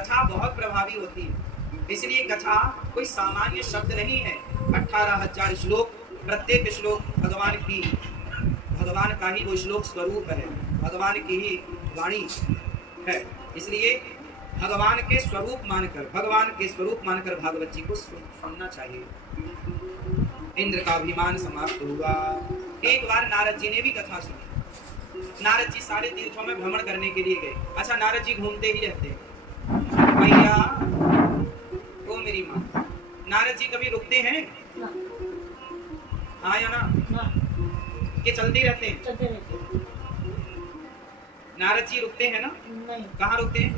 कथा बहुत प्रभावी होती है। इसलिए कथा कोई सामान्य शब्द नहीं है। 18,000 श्लोक, प्रत्येक श्लोक भगवान का ही वो श्लोक स्वरूप है, भगवान की ही वाणी है। इसलिए भगवान के स्वरूप मानकर भागवत जी को सुनना चाहिए। इंद्र का अभिमान समाप्त हुआ। एक बार नारद जी ने भी कथा सुनी। नारद जी सारे तीर्थों में भ्रमण करने के लिए गए। अच्छा, नारद जी घूमते ही रहते भैया, ओ मेरी माँ, नारद जी कभी रुकते हैं? हाँ या ना? कि चलते रहते हैं? नारद जी रुकते हैं ना? नहीं। कहाँ रुकते हैं?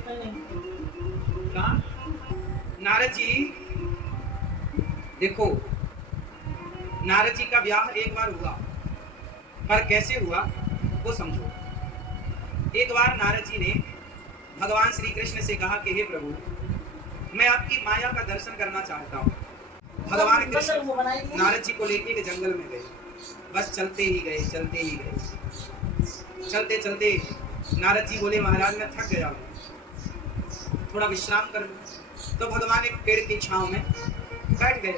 कहाँ? नारद जी, देखो, नारद जी का ब्याह एक बार हुआ, पर कैसे हुआ वो समझो। एक बार नारद जी ने भगवान श्री कृष्ण से कहा कि हे प्रभु, मैं आपकी माया का दर्शन करना चाहता हूँ। भगवान कृष्ण नारद जी को लेके जंगल में गए। बस चलते ही गए। चलते नारद जी बोले, महाराज मैं थक गया हूँ, थोड़ा विश्राम कर लूं। तो भगवान एक पेड़ की छांव में बैठ गए।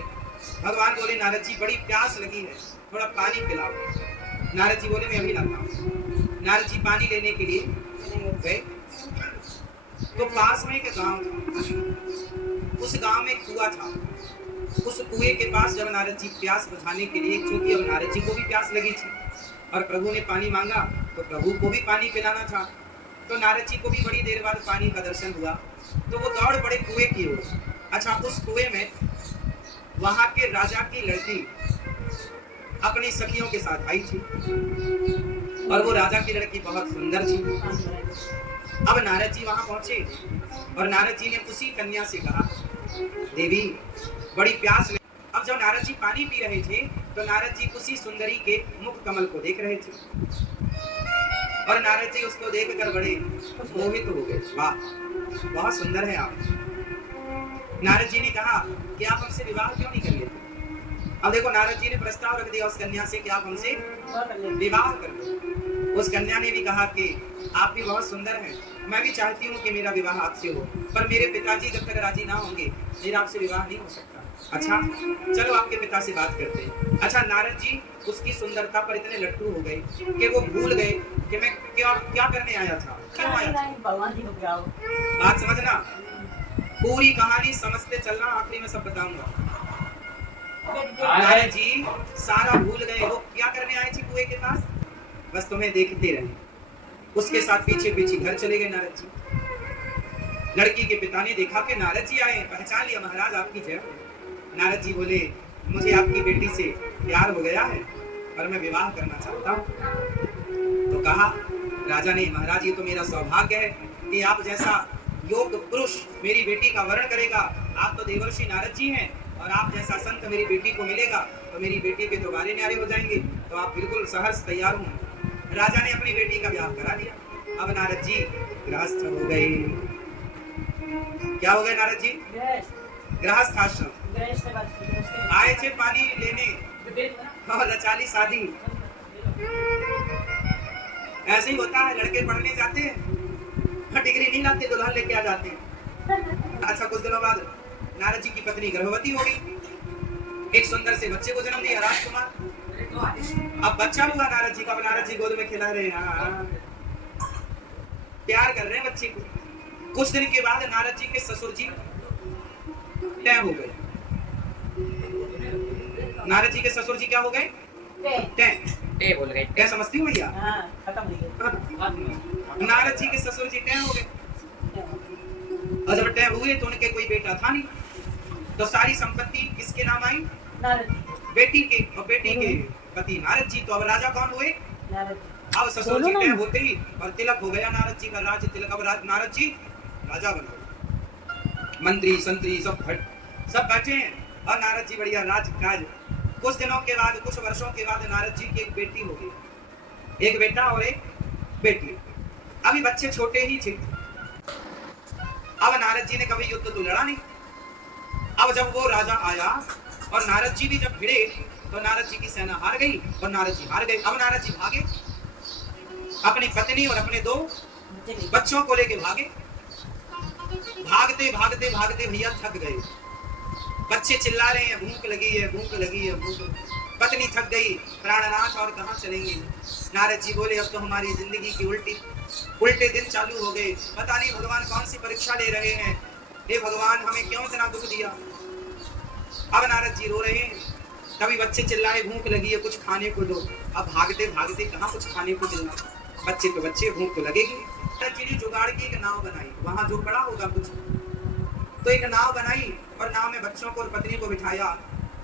भगवान बोले, नारद जी बड़ी प्यास लगी है, थोड़ा पानी पिलाओ। नारद जी बोले, मैं अभी लाता हूँ। नारद जी पानी लेने के लिए गए। तो पास में एक गांव था। उस गांव में कुआं था। उस कुएं के पास जब नारद जी प्यास बुझाने के लिए, क्योंकि अब नारद जी को भी प्यास लगी थी और प्रभु ने पानी मांगा तो प्रभु को भी पानी पिलाना था, तो नारद जी को भी बड़ी देर बाद पानी का दर्शन हुआ। तो वो दौड़ पड़े कुएं की ओर। अच्छा, उस कुएं में वहां के राजा की लड़की अपनी सखियों के साथ आई थी और वो राजा की लड़की बहुत सुंदर थी। अब नारद जी वहां पहुंचे और नारद जी ने उसी कन्या से कहा, देवी बड़ी प्यास लगी। अब जब नारद जी पानी पी रहे थे तो नारद जी उसी सुंदरी के मुख कमल को देख रहे थे और नारद जी उसको देखकर बड़े मोहित हो गए। वाह, बहुत सुंदर है आप। नारद जी ने कहा कि आप हमसे विवाह क्यों नहीं कर लेते? अब देखो, नारद जी ने प्रस्ताव रख दिया उस कन्या से कि आप हमसे विवाह कर लो। उस कन्या ने भी कहा कि आप भी बहुत सुंदर हैं, मैं भी चाहती हूँ कि मेरा विवाह आपसे हो, पर मेरे पिताजी जब तक राजी ना होंगे मेरा आपसे विवाह नहीं हो सकता। अच्छा, चलो आपके पिता से बात करते हैं। अच्छा, नारद जी उसकी सुंदरता पर इतने लट्टू हो गए कि वो भूल गए कि मैं क्या करने आया था, क्यों आया था। बात समझना, पूरी कहानी समझते चलना, आखिरी में सब बताऊंगा। नारद जी सारा भूल गए, वो क्या करने आए थे कुएं के पास, बस तुम्हें देखते रहे। उसके साथ पीछे पीछे घर चले गए नारद जी। लड़की के पिता ने देखा कि नारद जी आए, पहचान लिया, महाराज आपकी जय। नारद जी बोले, मुझे आपकी बेटी से प्यार हो गया है और मैं विवाह करना चाहता हूँ। तो कहा राजा ने, महाराज ये तो मेरा सौभाग्य है कि आप जैसा योग्य पुरुष मेरी बेटी का वरण करेगा। आप तो देवर्षि नारद जी हैं और आप जैसा संत मेरी बेटी को मिलेगा तो मेरी बेटी के दोबारे न्यारे हो जाएंगे, तो आप बिल्कुल सहर्ष तैयार हूँ। राजा ने अपनी बेटी का ब्याह करा दिया। अब नारद जी गृहस्थ हो गए। क्या हो गए नारद जी? गृहस्थ आश्रम। आए थे पानी लेने और रचाली शादी। ऐसे ही होता है, लड़के पढ़ने जाते हैं, डिग्री नहीं लाते, दुल्हन लेके आ जाते हैं। अच्छा, कुछ दिनों बाद नारद जी की पत्नी गर्भवती हो गई, एक सुंदर से बच्चे को जन्म दिया, राजकुमार। अब बच्चा हुआ नारद जी का, नारद जी गोद में खिला रहे हैं, प्यार कर रहे हैं बच्चे को। कुछ दिन के बाद नारद जी के ससुर जी तय हो गए। नारद जी के ससुर जी क्या हो गए? तय बोल गए। क्या समझती हो भैया? नारद जी के ससुर जी तय हो गए और जब तय हुए तो उनके कोई बेटा था नहीं, तो सारी संपत्ति किसके नाम आई? बेटी के, और बेटी के पति नारद जी। तो अब राजा कौन हुए? अब ससुर जी तय होते ही और तिलक हो गया नारद जी का, राज तिलक। अब नारद जी राजा बन गए। मंत्री संतरी सब बैठे हैं और नारद जी बढ़िया राज काज। कुछ दिनों के बाद, कुछ वर्षों के बाद नारद जी की एक बेटी हो गई, एक बेटा और एक बेटी। अभी बच्चे छोटे ही थे। अब नारद जी ने कभी युद्ध तो लड़ा नहीं। अब जब वो राजा आया और नारद जी भी जब भिड़े तो नारद जी की सेना हार गई और नारद जी हार गए। अब नारद जी भागे, अपनी पत्नी और अपने 2 बच्चों को लेके भागे। भागते भागते भागते भागते भैया थक गए। बच्चे चिल्ला रहे हैं, भूख लगी है, भूख लगी है, भूख लगी। पत्नी थक गई, प्राणनाथ और कहाँ चलेंगे। नारद जी बोले अब तो हमारी जिंदगी की उल्टे दिन चालू हो गए। पता नहीं भगवान कौन सी परीक्षा ले रहे हैं। हे भगवान हमें क्यों इतना दुख दिया। अब नारद जी रो रहे हैं। कभी बच्चे चिल्लाए भूख लगी है, कुछ खाने को दो। अब भागते भागते कहाँ कुछ खाने को मिलना। बच्चे तो बच्चे, भूख तो लगेगी। नारद जी ने जुगाड़ की एक नाव बनाई, वहां जो पड़ा होगा कुछ, तो एक नाव बनाई और नाव में बच्चों को और पत्नी को बिठाया।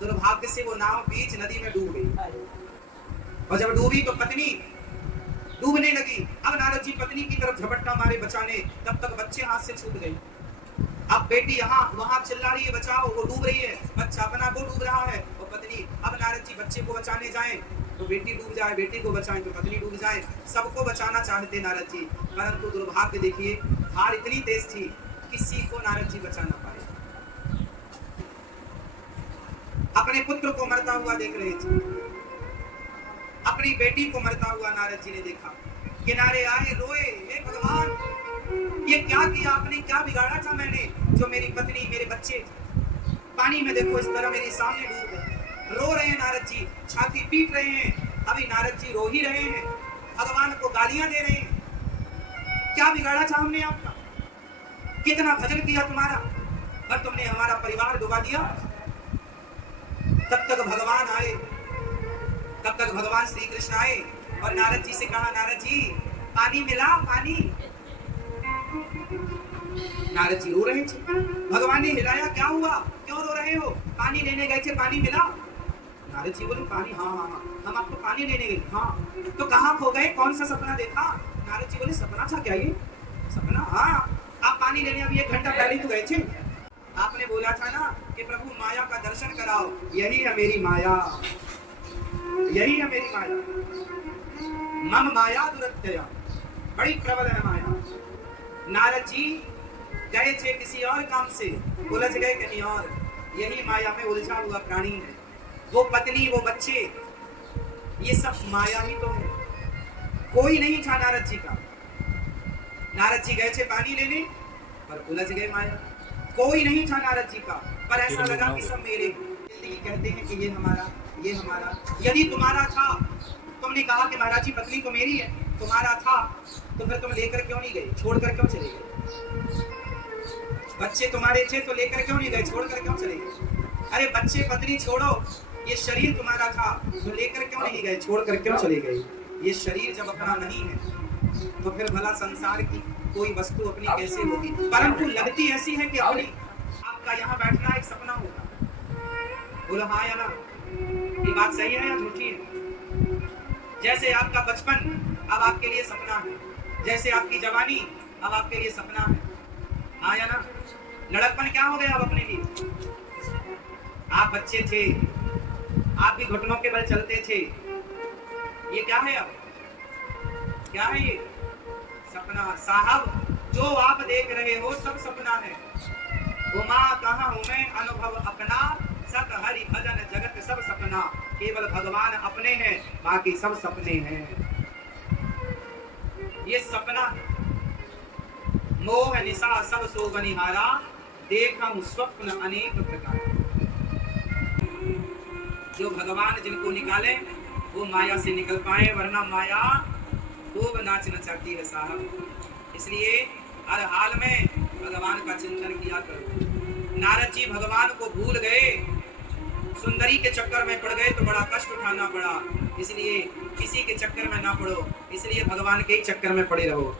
दुर्भाग्य से वो नाव बीच नदी में डूब गई, और जब डूबी तो पत्नी डूबने लगी। अब नारद जी पत्नी की तरफ झपट्टा मारे बचाने, तब तक बच्चे हाथ से छूट गए। अब बेटी यहाँ वहां चिल्ला रही है बचाओ, वो डूब रही है, बच्चा अपना वो डूब रहा है, और पत्नी। अब नारद जी बच्चे को बचाने जाएं तो बेटी डूब जाए, बेटी को बचाएं तो पत्नी डूब जाए। सबको बचाना चाहते नारद जी, परंतु दुर्भाग्य देखिए धार इतनी तेज थी, किसी को नारद जी बचा ना पाए। अपने पुत्र को मरता हुआ देख रहे थे, अपनी बेटी को मरता हुआ नारद जी ने देखा। किनारे आए, रोए, हे भगवान ये क्या किया आपने, क्या बिगाड़ा था मैंने, जो मेरी पत्नी मेरे बच्चे पानी में देखो इस तरह मेरे सामने डूब गए। रो रहे हैं नारद जी, छाती पीट रहे हैं। अभी नारद जी रो ही रहे हैं, भगवान को गालियां दे रहे हैं। क्या बिगाड़ा था हमने आपका, कितना भजन किया तुम्हारा, पर तुमने हमारा परिवार डुबा दिया। तब तक भगवान आए, तब तक भगवान श्री कृष्ण आए और नारद जी से कहा, नारद जी पानी मिला, पानी। नारद जी रो रहे थे, भगवान ने हिलाया, क्या हुआ, क्यों रो रहे हो, पानी लेने गए थे, पानी मिला। नारद जी बोले पानी, हाँ हाँ हाँ हम आपको पानी लेने गए। हाँ तो कहाँ खो गए, कौन सा सपना देखा। नारद जी बोले सपना था क्या ये, सपना, हाँ आप पानी लेने अभी 1 घंटा पहले तो गए थे। आपने बोला था ना कि प्रभु माया का दर्शन कराओ, यही है मेरी माया, यही है मेरी माया। मम माया दुरत्यया, बड़ी प्रबल है माया। नारद जी गए थे किसी और काम से, उलझ गए कहीं और। यही माया में उलझा हुआ प्राणी है। वो पत्नी, वो बच्चे, ये सब माया ही तो है। कोई नहीं था नारद जी का। नारद जी गए थे पानी लेने पर उलझ गए माया। कोई नहीं था नारद जी का, पर ऐसा लगा कि सब मेरे। जिंदगी कहते हैं कि ये हमारा, ये हमारा। यदि तुम्हारा था, तुमने कहा कि महाराज जी पत्नी तो मेरी है, तुम्हारा था तो फिर तुम लेकर क्यों नहीं गए, छोड़कर क्यों चले गए। बच्चे तुम्हारे थे तो लेकर क्यों नहीं गए, छोड़कर क्यों चले गए। अरे बच्चे पत्नी छोड़ो, ये शरीर तुम्हारा था तो लेकर क्यों नहीं गए, छोड़कर क्यों चले गए। ये शरीर जब अपना नहीं है तो फिर भला संसार की कोई वस्तु अपनी कैसे होगी। परंतु लगती ऐसी है कि अपनी। आपका यहाँ बैठना एक सपना होगा, बोलो हाँ या ना, ये बात सही है या झूठी है। जैसे आपका बचपन अब आपके लिए सपना है, जैसे आपकी जवानी अब आपके लिए सपना है, हाँ या ना। लड़कपन क्या हो गया अब अपने लिए। आप बच्चे थे, आप भी घुटनों के बल चलते थे, ये क्या है अब, क्या है ये, सपना। साहब जो आप देख रहे हो सब सपना है। उमा कहाँ हूँ मैं अनुभव अपना, सत हरि भजन जगत सब सपना। केवल भगवान अपने हैं, बाकी सब सपने हैं। ये सपना मोह निशा सब सो बनिहारा, देखा स्वप्न अनेक प्रकार। जो भगवान जिनको निकाले वो माया से निकल पाए, वरना माया खूब नाच नचाती है साहब। इसलिए हर हाल में भगवान का चिंतन किया करो। नारद जी भगवान को भूल गए, सुंदरी के चक्कर में पड़ गए तो बड़ा कष्ट उठाना पड़ा। इसलिए किसी के चक्कर में ना पड़ो, इसलिए भगवान के ही चक्कर में पड़े रहो।